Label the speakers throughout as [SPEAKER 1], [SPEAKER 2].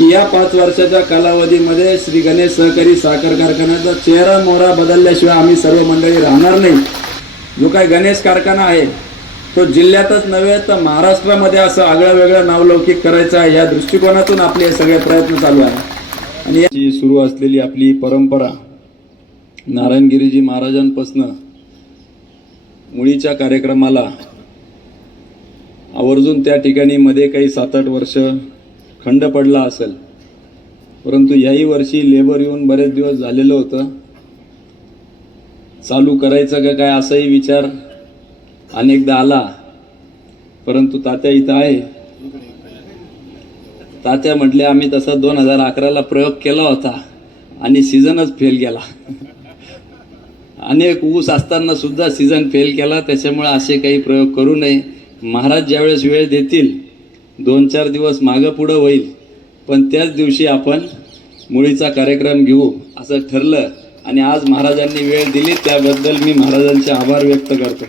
[SPEAKER 1] की या पाच वर्षाच्या कालावधीमध्ये श्री गणेश सहकारी साखर कारखान्याचा चेहरा मोहरा बदलल्याशिवाय आम्ही सर्व मंडळी राहणार नाही. जो काय गणेश कारखाना आहे तो जिल्ह्यातच नव्हे तर महाराष्ट्रामध्ये असं आगळं वेगळं नावलौकिक करायचं आहे या दृष्टिकोनातून आपले हे सगळे प्रयत्न चालू आहे आणि याची सुरू असलेली आपली परंपरा नारायणगिरीजी महाराजांपासनं मुळीच्या कार्यक्रमाला आवर्जून त्या ठिकाणी मध्ये काही सात आठ वर्ष खंड पडला असेल. परंतु याही वर्षी लेबर येऊन बरेच दिवस झालेलं होतं. चालू करायचं का काय असाही विचार अनेकदा आला. परंतु तात्या इथं आहे. तात्या म्हटले आम्ही तसा दोन हजार अकराला प्रयोग केला होता आणि सीझनच फेल गेला. अनेक ऊस असताना सुद्धा सीझन फेल केला. त्याच्यामुळे असे काही प्रयोग करू नये. महाराज ज्यावेळेस वेळ देतील दोन चार दिवस मागं पुढं होईल. पण त्याच दिवशी आपण मुळीचा कार्यक्रम घेऊ असं ठरलं आणि आज महाराजांनी वेळ दिली त्याबद्दल मी महाराजांचे आभार व्यक्त करतो.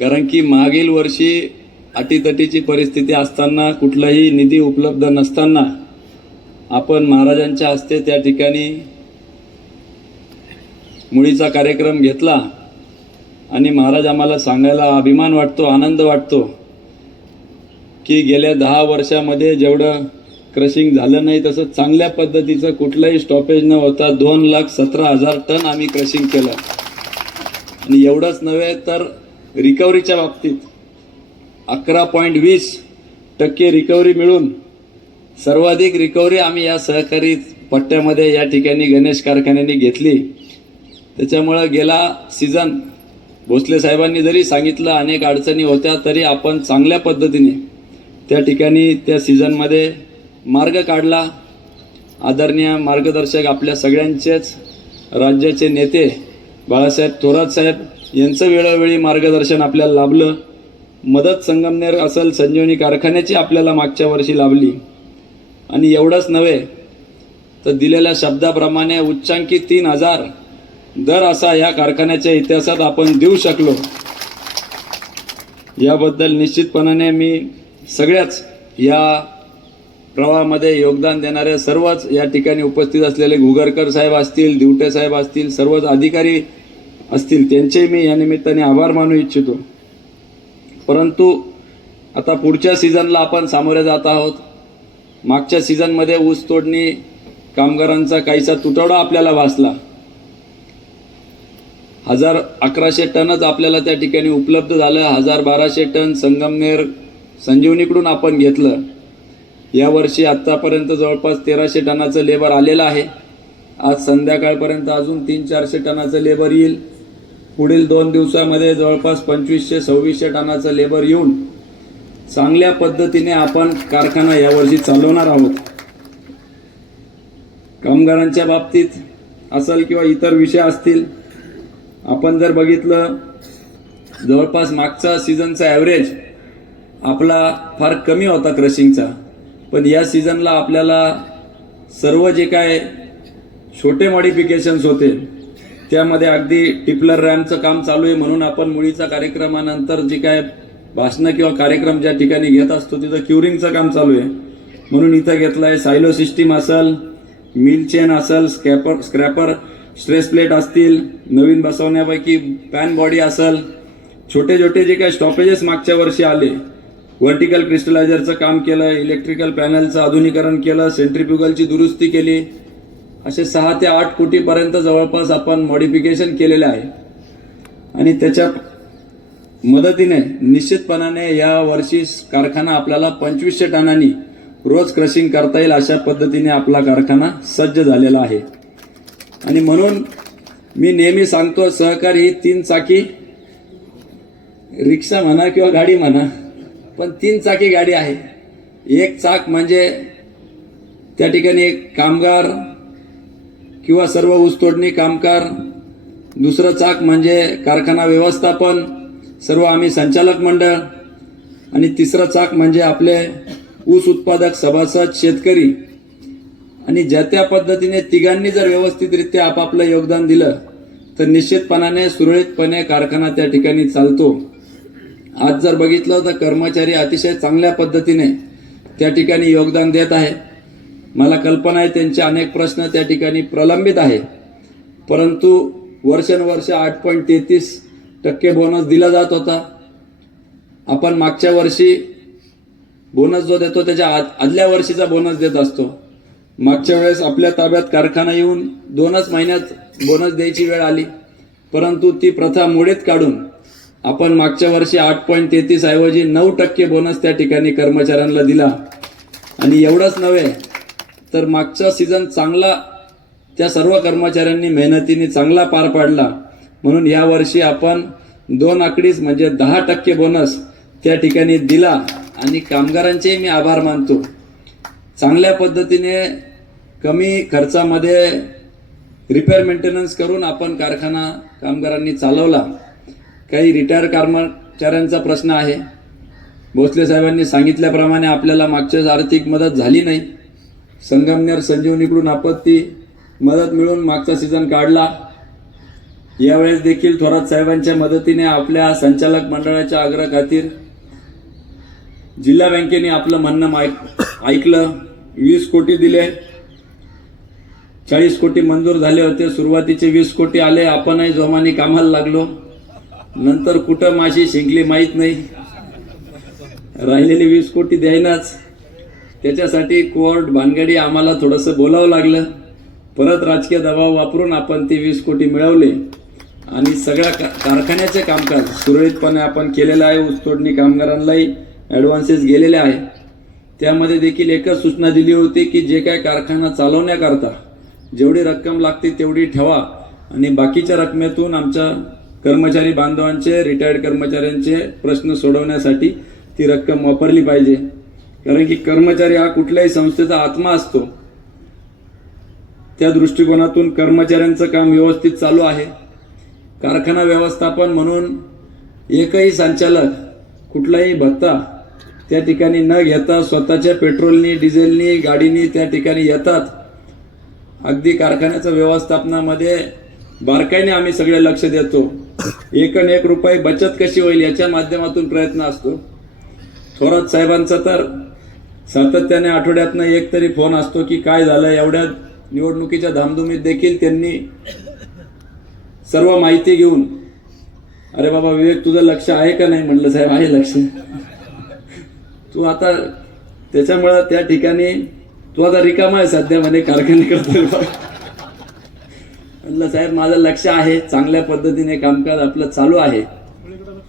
[SPEAKER 1] कारण की मागील वर्षी अटीतटीची परिस्थिती असताना कुठलाही निधी उपलब्ध नसताना आपण महाराजांच्या हस्ते त्या ठिकाणी मुळीचा कार्यक्रम घेतला आणि महाराज आम्हाला सांगायला अभिमान वाटतो आनंद वाटतो. की गेल्या दहा वर्षामध्ये जेवढं क्रशिंग झालं नाही तसं चांगल्या पद्धतीचं कुठलंही स्टॉपेज न होता दोन लाख सतरा हजार टन आम्ही क्रशिंग केलं. आणि एवढंच नव्हे तर रिकव्हरीच्या बाबतीत अकरा पॉईंट वीस टक्के रिकव्हरी मिळून सर्वाधिक रिकव्हरी आम्ही या सहकारी पट्ट्यामध्ये या ठिकाणी गणेश कारखान्याने घेतली. त्याच्यामुळं गेला सीझन भोसले साहेबांनी जरी सांगितलं अनेक अडचणी होत्या तरी आपण चांगल्या पद्धतीने त्या ठिकाणी त्या सीझनमध्ये मार्ग काढला. आदरणीय मार्गदर्शक आपल्या सगळ्यांचेच राज्याचे नेते बाळासाहेब थोरात साहेब यांचं वेळोवेळी मार्गदर्शन आपल्याला लाभलं. मदत संगमनेर असेल संजीवनी कारखान्याची आपल्याला मागच्या वर्षी लाभली. आणि एवढंच नव्हे तर दिलेल्या शब्दाप्रमाणे उच्चांकी तीन हजार दर असा या कारखान्याच्या इतिहासात आपण देऊ शकलो. याबद्दल निश्चितपणाने मी सगळ्याच या प्रवाहामध्ये योगदान देणाऱ्या सर्वच या ठिकाणी उपस्थित असलेले घुगरकर साहेब असतील दिवटे साहेब असतील सर्वच अधिकारी असतील त्यांचे मी या निमित्ताने आभार मानू इच्छितो. परंतु आता पुढच्या सीझनला आपण सामोरे जात आहोत. मागच्या सीझनमध्ये ऊस तोडणी कामगारांचा काहीसा तुटवडा आपल्याला भासला. हजार अकराशे टनच आपल्याला त्या ठिकाणी उपलब्ध झालं. हजार बाराशे टन संगमनेर संजीवनीकडून आपण घेतलं. यावर्षी आत्तापर्यंत जवळपास तेराशे टनाचं लेबर आलेलं आहे. आज संध्याकाळपर्यंत अजून तीन चारशे टनाचं लेबर येईल. पुढील दोन दिवसामध्ये जवळपास पंचवीसशे सव्वीसशे टनाचं लेबर येऊन चांगल्या पद्धतीने आपण कारखाना यावर्षी चालवणार आहोत. कामगारांच्या बाबतीत असेल किंवा इतर विषय असतील आपण जर बघितलं जवळपास मागचा सीझनचा ॲव्हरेज आपला फार कमी होता क्रशिंगचा पण या सीझनला आपल्याला सर्व जे काय छोटे मॉडिफिकेशन्स होते त्यामध्ये अगदी टिपलर रॅमचं काम चालू आहे म्हणून आपण मुळीचा कार्यक्रमानंतर जे काय भाषणं किंवा कार्यक्रम ज्या ठिकाणी घेत असतो तिथं क्युरिंगचं काम चालू आहे. म्हणून इथं घेतलं आहे सायलो सिस्टीम असेल मिल चेन असेल स्क्रॅपर स्क्रॅपर स्ट्रेस प्लेट असतील नवीन बसवण्यापैकी पॅन बॉडी असेल छोटे छोटे जे काही स्टॉपेजेस मागच्या वर्षी आले व्हर्टिकल क्रिस्टलायझरचं काम केलं इलेक्ट्रिकल पॅनलचं आधुनिकरण केलं सेंट्रिफ्युगलची दुरुस्ती केली. असे सहा ते आठ कोटीपर्यंत जवळपास आपण मॉडिफिकेशन केलेले आहे. आणि त्याच्या मदतीने निश्चितपणाने या वर्षी कारखाना आपल्याला पंचवीसशे टनांनी रोज क्रशिंग करता येईल अशा पद्धतीने आपला कारखाना सज्ज झालेला आहे. आणि म्हणून मी नेहमी सांगतो सहकारी ही तीन चाकी रिक्षा म्हणा किंवा गाडी म्हणा पण तीन चाकी गाडी आहे. एक चाक म्हणजे त्या ठिकाणी कामगार किंवा सर्व ऊसतोडणी कामगार दुसरं चाक म्हणजे कारखाना व्यवस्थापन सर्व आम्ही संचालक मंडळ आणि तिसरं चाक म्हणजे आपले ऊस उत्पादक सभासद शेतकरी. आणि ज्या त्या पद्धतीने तिघांनी जर व्यवस्थितरित्या आपापलं योगदान दिलं तर निश्चितपणाने सुरळीतपणे कारखाना त्या ठिकाणी चालतो. आज जर बघितलं तर कर्मचारी अतिशय चांगल्या पद्धतीने त्या ठिकाणी योगदान देत आहे. मला कल्पना आहे त्यांचे अनेक प्रश्न त्या ठिकाणी प्रलंबित आहे. परंतु वर्षानुवर्ष आठ पॉईंट तेहतीस टक्के बोनस दिला जात होता. आपण मागच्या वर्षी बोनस जो देतो त्याच्या आद आदल्या वर्षीचा बोनस देत असतो. मागच्या वेळेस आपल्या ताब्यात कारखाना येऊन दोनच महिन्यात बोनस द्यायची वेळ आली. परंतु ती प्रथा मोडीत काढून आपण मागच्या वर्षी आठ पॉईंट तेहतीस ऐवजी नऊ टक्के बोनस त्या ठिकाणी कर्मचाऱ्यांना दिला. आणि एवढंच नव्हे तर मागचा सीझन चांगला त्या सर्व कर्मचाऱ्यांनी मेहनतीने चांगला पार पाडला. म्हणून यावर्षी आपण दोन आकडीच म्हणजे दहा टक्के बोनस त्या ठिकाणी दिला. आणि कामगारांचेही मी आभार मानतो. चांगल्या पद्धतीने कमी खर्चामध्ये रिपेअर मेंटेनन्स करून आपण कारखाना कामगारांनी चालवला. काही रिटायर कर्मचाऱ्यांचा प्रश्न आहे. भोसले साहेबांनी सांगितल्याप्रमाणे आपल्याला मागच्याच आर्थिक मदत झाली नाही. संगमनेर संजीवनीकडून आपत्ती मदत मिळून मागचा सीझन काढला. यावेळेस देखील थोरात साहेबांच्या मदतीने आपल्या संचालक मंडळाच्या आग्रह खातीर जिल्हा बँकेने आपलं म्हणणं ऐक ऐकलं. वीस कोटी दिले. चाळीस कोटी मंजूर झाले होते. सुरुवातीचे वीस कोटी आले. आपणही जोमाने कामाला लागलो. नंतर कुठं माशी शिंकली माहीत नाही. राहिलेले वीस कोटी द्यायनाच. त्याच्यासाठी कोर्ट भानगडी आम्हाला थोडंसं बोलावं लागलं. परत राजकीय दबाव वापरून आपण ते वीस कोटी मिळवले. आणि सगळ्या का- कारखान्याचे कामकाज सुरळीतपणे आपण केलेलं आहे. ऊसतोडणी कामगारांनाही ॲडव्हान्सेस गेलेले आहे. त्यामध्ये देखील एकच सूचना दिली होती की जे काय कारखाना चालवण्याकरता जेवढी रक्कम लागते तेवढी ठेवा. आणि बाकीच्या रकमेतून आमच्या कर्मचारी बांधवांचे रिटायर्ड कर्मचाऱ्यांचे प्रश्न सोडवण्यासाठी ती रक्कम वापरली पाहिजे. कारण की कर्मचारी हा कुठल्याही संस्थेचा आत्मा असतो. त्या दृष्टिकोनातून कर्मचाऱ्यांचं काम व्यवस्थित चालू आहे. कारखाना व्यवस्थापन म्हणून एकही संचालक कुठलाही भत्ता त्या ठिकाणी न घेता स्वतःच्या पेट्रोलनी डिझेलनी गाडीनी त्या ठिकाणी येतात. अगदी कारखान्याच्या व्यवस्थापनामध्ये बारकाईने आम्ही सगळे लक्ष देतो. एक आणि एक रुपये बचत कशी होईल याच्या माध्यमातून प्रयत्न असतो. थोरात साहेबांचा तर सातत्याने आठवड्यातनं एक तरी फोन असतो की काय झालं एवढ्या निवडणुकीच्या धामधुमीत देखील त्यांनी सर्व माहिती घेऊन अरे बाबा विवेक तुझं लक्ष आहे का नाही? म्हटलं साहेब आहे लक्ष. तू आता त्याच्यामुळं त्या ठिकाणी तू आता रिकामा आहे सध्या म्हणे कारखाने करतो म्हटलं साहेब माझं लक्ष आहे. चांगल्या पद्धतीने कामकाज आपलं चालू आहे.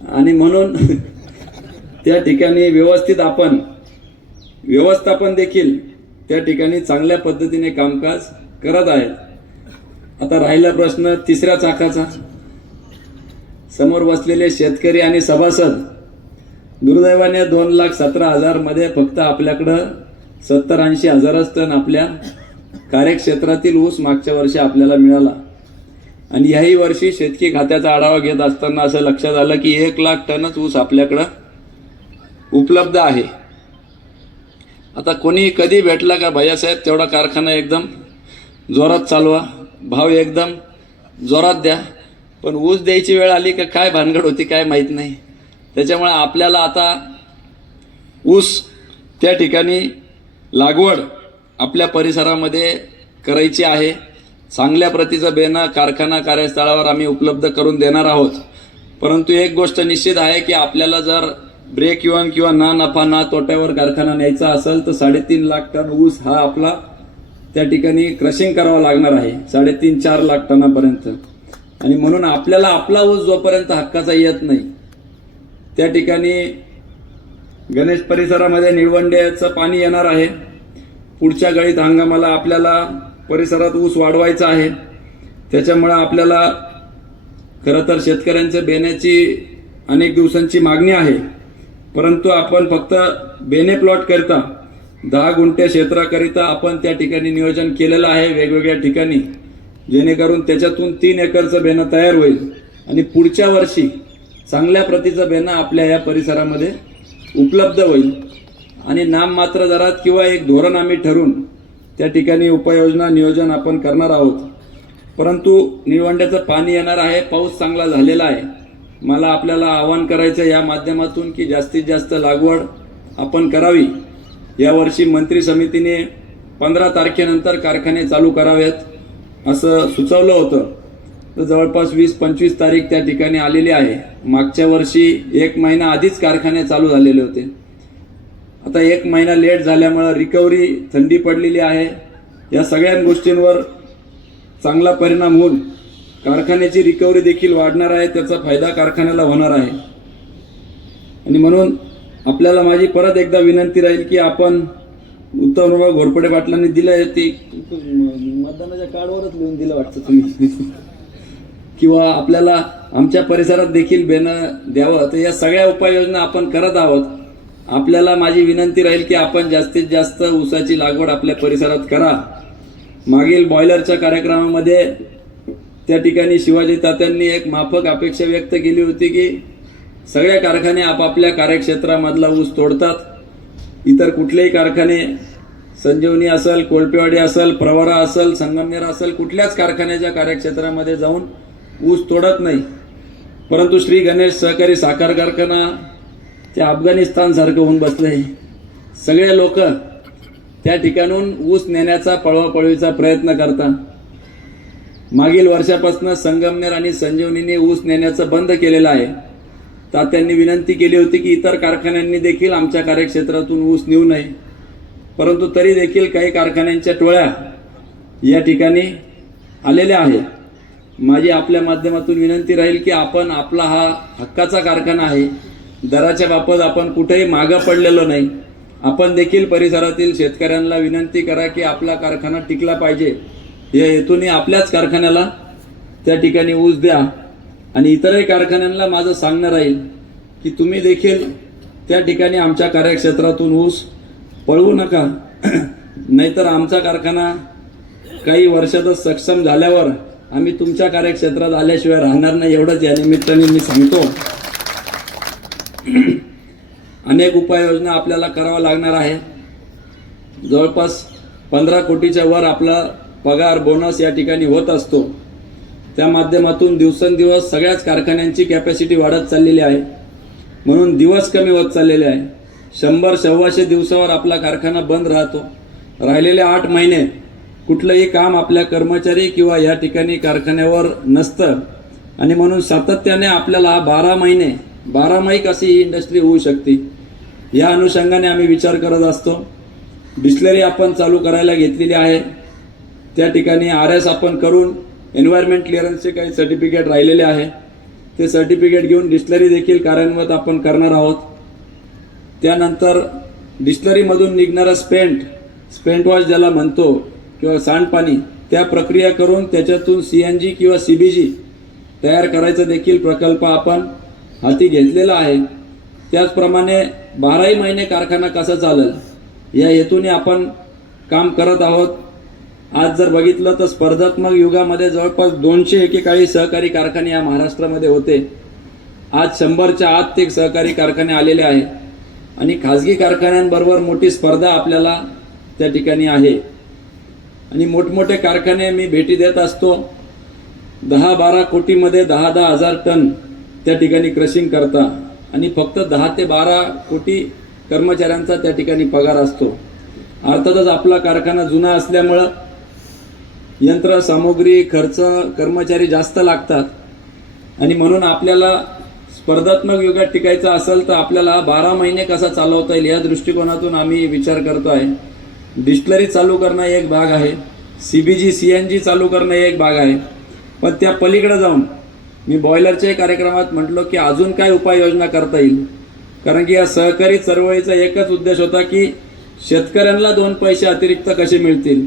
[SPEAKER 1] आणि म्हणून त्या ठिकाणी व्यवस्थित आपण व्यवस्थापन देखील त्या ठिकाणी चांगल्या पद्धतीने कामकाज करत आहेत. आता राहिला प्रश्न तिसऱ्या चाकाचा. समोर बसलेले शेतकरी आणि सभासद दुर्दैवाने दोन लाख सतरा हजारमध्ये फक्त आपल्याकडं सत्तर ऐंशी हजारच टन आपल्या कार्यक्षेत्रातील ऊस मागच्या वर्षी आपल्याला मिळाला. आणि याही वर्षी शेतकी खात्याचा आढावा घेत असताना असं लक्षात आलं की एक लाख टनच ऊस आपल्याकडं उपलब्ध आहे. आता कोणी कधी भेटला का भैयासाहेब तेवढा कारखाना एकदम जोरात चालवा भाव एकदम जोरात द्या. पण ऊस द्यायची वेळ आली का काय भानगड होती काय माहीत नाही. त्याच्यामुळे आपल्याला आता ऊस त्या ठिकाणी लागवड आपल्या परिसरामध्ये करायची आहे. चांगल्या प्रतीचं बेनं कारखाना कार्यस्थळावर आम्ही उपलब्ध करून देणार आहोत. परंतु एक गोष्ट निश्चित आहे की आपल्याला जर ब्रेक इव्हन किंवा ना नफा ना तोट्यावर कारखाना न्यायचा असेल तर साडेतीन लाख टन ऊस हा आपला त्या ठिकाणी क्रशिंग करावा लागणार आहे. साडेतीन चार लाख टनापर्यंत. आणि म्हणून आपल्याला आपला ऊस जोपर्यंत हक्काचा येत नाही त्या ठिकाणी गणेश परिसरामध्ये निळवंड्याचं पाणी येणार आहे. पुढच्या गळीत हंगामाला आपल्याला परिसरात ऊस वाढवायचा आहे. त्याच्यामुळं आपल्याला खरं तर शेतकऱ्यांच्या बेण्याची अनेक दिवसांची मागणी आहे. परंतु आपण फक्त बेने प्लॉट करता दहा गुंठे क्षेत्राकरिता आपण त्या ठिकाणी नियोजन केलेलं आहे वेगवेगळ्या ठिकाणी जेणेकरून त्याच्यातून तीन एकरचं बेणं तयार होईल. आणि पुढच्या वर्षी चांगल्या प्रतीचं बेणं आपल्या या परिसरामध्ये उपलब्ध होईल. आणि नाममात्र दरात किंवा एक धोरण आम्ही ठरवून त्या ठिकाणी उपाययोजना नियोजन आपण करणार आहोत. परंतु निळवंड्याचं पाणी येणार आहे पाऊस चांगला झालेला आहे. मला आपल्याला आवाहन करायचं या माध्यमातून की जास्तीत जास्त लागवड आपण करावी. यावर्षी मंत्री समितीने पंधरा तारखेनंतर कारखाने चालू करावेत असं सुचवलं होतं. तर जवळपास वीस पंचवीस तारीख त्या ठिकाणी आलेली आहे. मागच्या वर्षी एक महिना आधीच कारखाने चालू झालेले होते. आता एक महिना लेट झाल्यामुळं रिकव्हरी थंडी पडलेली आहे. या सगळ्या गोष्टींवर चांगला परिणाम होऊन कारखान्याची रिकव्हरी देखील वाढणार आहे त्याचा फायदा कारखान्याला होणार आहे. आणि म्हणून आपल्याला माझी परत एकदा विनंती राहील की आपण उत्तमराव घोरपडे पाटलांनी दिलं आहे ते मतदानाच्या कार्डवरच लिहून दिलं वाटतं तुम्ही. किंवा आपल्याला आमच्या परिसरात देखील बेनं द्यावं. तर या सगळ्या उपाययोजना आपण करत आहोत. आपल्याला माझी विनंती राहील की आपण जास्तीत जास्त ऊसाची लागवड आपल्या परिसरात करा. मागील बॉयलरच्या कार्यक्रमामध्ये त्या ठिकाणी शिवाजी तात्यांनी एक माफक अपेक्षा व्यक्त केली होती की सगळ्या कारखाने आपापल्या कार्यक्षेत्रामधला ऊस तोडतात. इतर कुठलेही कारखाने संजीवनी असेल कोळपेवाडी असेल प्रवरा असेल संगमनेर असेल कुठल्याच कारखान्याच्या कार्यक्षेत्रामध्ये जाऊन ऊस तोडत नाही. परंतु श्री गणेश सहकारी साखर कारखाना ते अफगाणिस्तानसारखं होऊन बसलं आहे सगळे लोक त्या ठिकाणून ऊस नेण्याचा पळवापळवीचा प्रयत्न करतात. मागील वर्षापासून संगमनेर आणि संजीवनीने ऊस नेण्याचं बंद केलेलं आहे. तात्यांनी विनंती केली होती की इतर कारखान्यांनी देखील आमच्या कार्यक्षेत्रातून ऊस नेऊ नये. परंतु तरी देखील काही कारखान्यांच्या टोळ्या या ठिकाणी आलेल्या आहेत. माझी आपल्या माध्यमातून विनंती राहील की आपण आपला हा हक्काचा कारखाना आहे. दराच्या बाबत आपण कुठेही मागं पडलेलो नाही. आपण देखील परिसरातील शेतकऱ्यांना विनंती करा की आपला कारखाना टिकला पाहिजे. या हेतूने आपल्याच कारखान्याला त्या ठिकाणी ऊस द्या. आणि इतरही कारखान्यांना माझं सांगणं राहील की तुम्ही देखील त्या ठिकाणी आमच्या कार्यक्षेत्रातून ऊस पळवू नका. नाहीतर आमचा कारखाना काही वर्षातच सक्षम झाल्यावर आम्ही तुमच्या कार्यक्षेत्रात आल्याशिवाय राहणार नाही. एवढंच या निमित्ताने मी सांगतो. अनेक उपाययोजना आपल्याला करावं लागणार आहे. जवळपास पंधरा कोटीच्या वर आपला पगार बोनस या ठिकाणी होत असतो. त्या माध्यमातून दिवसेंदिवस सगळ्याच कारखान्यांची कॅपॅसिटी वाढत चाललेली आहे. म्हणून दिवस कमी होत चाललेले आहे. शंभर सव्वाशे दिवसावर आपला कारखाना बंद राहतो. राहिलेले आठ महिने कुठलंही काम आपल्या कर्मचारी किंवा या ठिकाणी कारखान्यावर नसतं. आणि म्हणून सातत्याने आपल्याला बारा महिने बारामाही कशी ही इंडस्ट्री होऊ शकते? या अनुषंगाने आम्ही विचार करत असतो. डिस्लरी आपण चालू करायला घेतलेली आहे. त्या ठिकाणी आर एस आपण करून एन्व्हायरमेंट क्लिअरन्सचे काही सर्टिफिकेट राहिलेले आहे. ते सर्टिफिकेट घेऊन डिस्लरी देखील कार्यान्वित आपण करणार आहोत. त्यानंतर डिस्लरीमधून निघणारा स्पेंट स्पेंट वॉश ज्याला म्हणतो किंवा सांडपाणी त्या प्रक्रिया करून त्याच्यातून सी एन जी किंवा सी बी जी तयार करायचा देखील प्रकल्प आपण हाती घेतलेला आहे. त्याचप्रमाणे बाराही महिने कारखाना कसा चालेल या हेतूने आपण काम करत आहोत. आज जर बघितलं तर स्पर्धात्मक युगामध्ये जवळपास दोनशे एकेकाळी सहकारी कारखाने या महाराष्ट्रामध्ये होते. आज शंभरच्या आत ते सहकारी कारखाने आलेले आहे. आणि खाजगी कारखान्यांबरोबर मोठी स्पर्धा आपल्याला त्या ठिकाणी आहे. आणि मोठमोठे कारखाने मी भेटी देत असतो. दहा बारा कोटीमध्ये दहा दहा हजार टन त्या ठिकाणी क्रशिंग करता आणि फक्त दहा ते बारा कोटी कर्मचाऱ्यांचा त्या ठिकाणी पगार असतो. अर्थातच आपला कारखाना जुना असल्यामुळं यंत्र सामुग्री खर्च कर्मचारी जास्त लागतात. आणि म्हणून आपल्याला स्पर्धात्मक युगात टिकायचं असेल तर आपल्याला बारा महिने कसा चालवता येईल या दृष्टिकोनातून आम्ही विचार करतो आहे डिस्टलरी चालू करणं एक भाग आहे. C B G C N G चालू करणं एक भाग आहे. पण त्या पलीकडे जाऊन मी बॉयलरच्याही कार्यक्रमात म्हटलो की अजून काय उपाययोजना करता येईल? कारण की या सहकारी चळवळीचा एकच उद्देश होता की शेतकऱ्यांना दोन पैसे अतिरिक्त कसे मिळतील?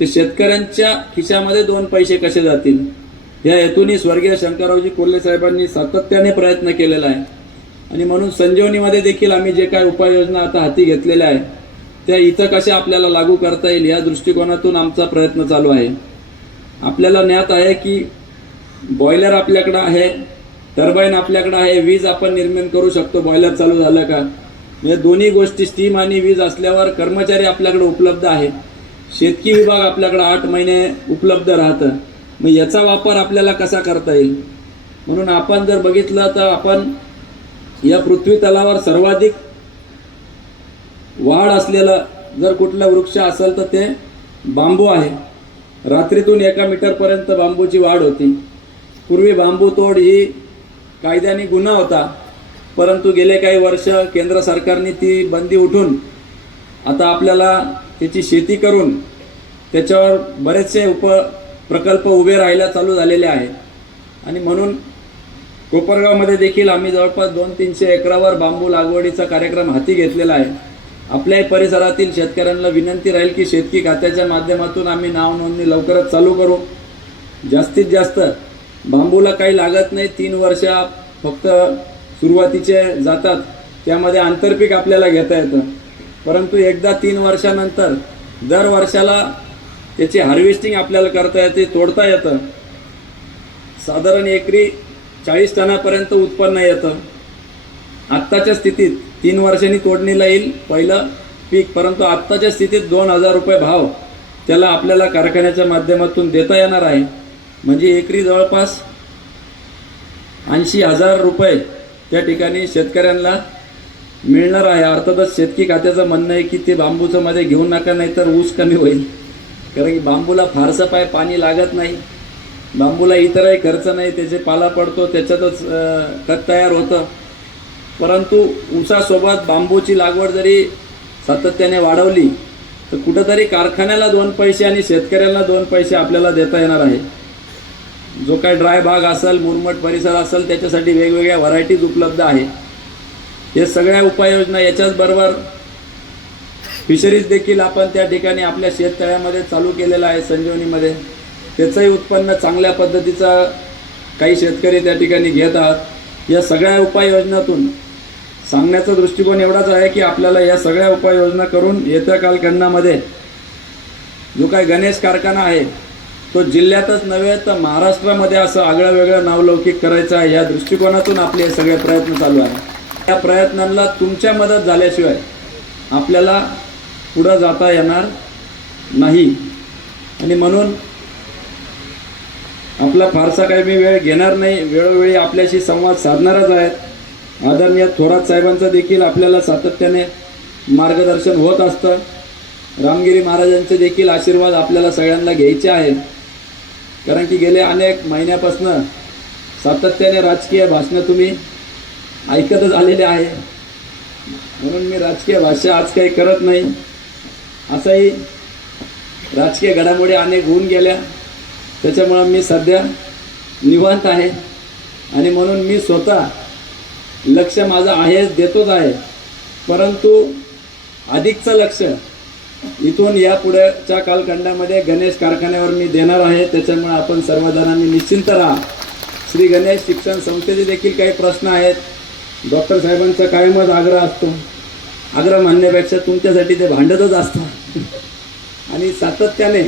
[SPEAKER 1] ते शेतकऱ्यांच्या खिशामध्ये दोन पैसे कसे जातील? या हेतूने स्वर्गीय शंकररावजी कोल्हे साहेबांनी सातत्याने प्रयत्न केलेला आहे. आणि म्हणून संजीवनीमध्ये देखील आम्ही जे काय उपाययोजना आता हाती घेतलेल्या आहे त्या इथं कशा आपल्याला लागू करता येईल या दृष्टिकोनातून आमचा प्रयत्न चालू आहे. आपल्याला ज्ञात आहे की बॉयलर आपल्याकडं आहे टर्बाईन आपल्याकडं आहे वीज आपण निर्माण करू शकतो. बॉयलर चालू झालं का? म्हणजे दोन्ही गोष्टी स्टीम आणि वीज असल्यावर कर्मचारी आपल्याकडे उपलब्ध आहे. शेतकी विभाग आपल्याकडं आठ महिने उपलब्ध राहतं. मग याचा वापर आपल्याला कसा करता येईल? म्हणून आपण जर बघितलं तर आपण या पृथ्वी तलावर सर्वाधिक वाढ असलेलं जर कुठलं वृक्ष असेल तर ते बांबू आहे. रात्रीतून एका मीटरपर्यंत बांबूची वाढ होती. पूर्वी बांबू तोड ही कायद्याने गुन्हा होता परंतु गेले काही वर्ष केंद्र सरकारने ती बंदी उठून आता आपल्याला त्याची शेती करून त्याच्यावर बरेचसे उप प्रकल्प उभे राहायला चालू झालेले आहे. आणि म्हणून कोपरगावमध्ये देखील आम्ही जवळपास दोन तीनशे एकरावर बांबू लागवडीचा कार्यक्रम हाती घेतलेला आहे. आपल्याही परिसरातील शेतकऱ्यांना विनंती राहील की शेतकी खात्याच्या माध्यमातून आम्ही नाव नोंदणी लवकरच चालू करू. जास्तीत जास्त बांबूला काही लागत नाही तीन वर्ष फक्त सुरुवातीचे जातात. त्यामध्ये आंतरपीक आपल्याला घेता येतं. परंतु एकदा तीन वर्षानंतर दर वर्षाला त्याची हार्वेस्टिंग आपल्याला करता येते तोडता येतं. साधारण एकरी चाळीस टनापर्यंत उत्पन्न येतं. आत्ताच्या स्थितीत तीन वर्षांनी तोडणीला येईल पहिलं पीक परंतु आत्ताच्या स्थितीत दोन हजार रुपये भाव त्याला आपल्याला कारखान्याच्या माध्यमातून देता येणार आहे. म्हणजे एकरी जवळपास ऐंशी हजार रुपये त्या ठिकाणी शेतकऱ्यांना मिळणार आहे. अर्थातच शेतकी खात्याचं म्हणणं आहे की ते बांबूचं मध्ये घेऊ नका नाही तर ऊस कमी होईल. कारण की बांबूला फारसं पाय पाणी लागत नाही. बांबूला इतरही खर्च नाही त्याचे पाला पडतो त्याच्यातच खत तयार होतं. परंतु ऊसासोबत बांबूची लागवड जरी सातत्याने वाढवली तर कुठंतरी कारखान्याला दोन पैसे आणि शेतकऱ्याला दोन पैसे आपल्याला देता येणार आहे. जो काय ड्राय भाग असेल मुरमट परिसर असेल त्याच्यासाठी वेगवेगळ्या व्हरायटीज उपलब्ध आहे हे सगळ्या उपाययोजना याच्याचबरोबर फिशरीज देखील आपण त्या ठिकाणी आपल्या शेततळ्यामध्ये चालू केलेलं आहे संजीवनीमध्ये. त्याचंही उत्पन्न चांगल्या पद्धतीचा काही शेतकरी त्या ठिकाणी घेत आहात. या सगळ्या उपाययोजनातून सांगण्याचा दृष्टिकोन एवढाच आहे की आपल्याला या सगळ्या उपाययोजना करून येत्या कालखंडामध्ये जो काही गणेश कारखाना आहे तो जिल्ह्यातच नव्हे तर महाराष्ट्रामध्ये असं आगळं वेगळं नावलौकिक करायचं आहे या दृष्टिकोनातून आपले हे सगळे प्रयत्न चालू आहे या प्रयत्नांना तुमच्या मदत झाल्याशिवाय आपल्याला पुढं जाता येणार नाही. आणि म्हणून आपला फारसा काही मी वेळ घेणार नाही. वेळोवेळी आपल्याशी संवाद साधणारच आहेत. आदरणीय थोरात साहेबांचं देखील आपल्याला सातत्याने मार्गदर्शन होत असतं. रामगिरी महाराजांचे देखील आशीर्वाद आपल्याला सगळ्यांना घ्यायचे आहेत. कारण की गेले अनेक महिन्यापासनं सातत्याने राजकीय भाषणं तुम्ही ऐकतच आलेले आहे. म्हणून मी राजकीय भाषा आज काही करत नाही. असंही राजकीय घडामोडी अनेक होऊन गेल्या. त्याच्यामुळं मी सध्या निवांत आहे. आणि म्हणून मी स्वतः लक्ष माझं आहेच देतोच आहे. परंतु अधिकचं लक्ष इथून या पुढच्या कालखंडामध्ये गणेश कारखान्यावर मी देणार आहे. त्याच्यामुळे आपण सर्वजणांनी निश्चिंत राहा. श्री गणेश शिक्षण संस्थेचे देखील काही प्रश्न आहेत. डॉक्टर साहेबांचा कायमच आग्रह असतो. आग्रह मानण्यापेक्षा तुमच्यासाठी ते भांडतच असतात. आणि सातत्याने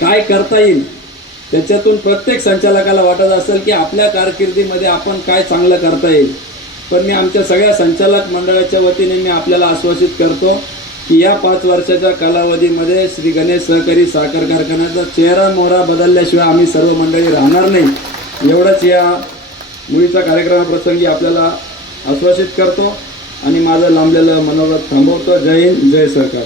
[SPEAKER 1] काय करता येईल त्याच्यातून प्रत्येक संचालकाला वाटत असेल की आपल्या कारकिर्दीमध्ये आपण काय चांगलं करता येईल. पण मी आमच्या सगळ्या संचालक मंडळाच्या वतीने मी आपल्याला आश्वासित करतो या पाच वर्षाच्या कालावधीमध्ये श्री गणेश सहकारी साखर कारखान्याचा चेहरा मोहरा बदलल्याशिवाय आम्ही सर्व मंडळी राहणार नाही. एवढंच या मुलीचा कार्यक्रमाप्रसंगी आपल्याला आश्वासित करतो आणि माझं लांबलेलं मनोगत थांबवतो. जय हिंद जय सहकार.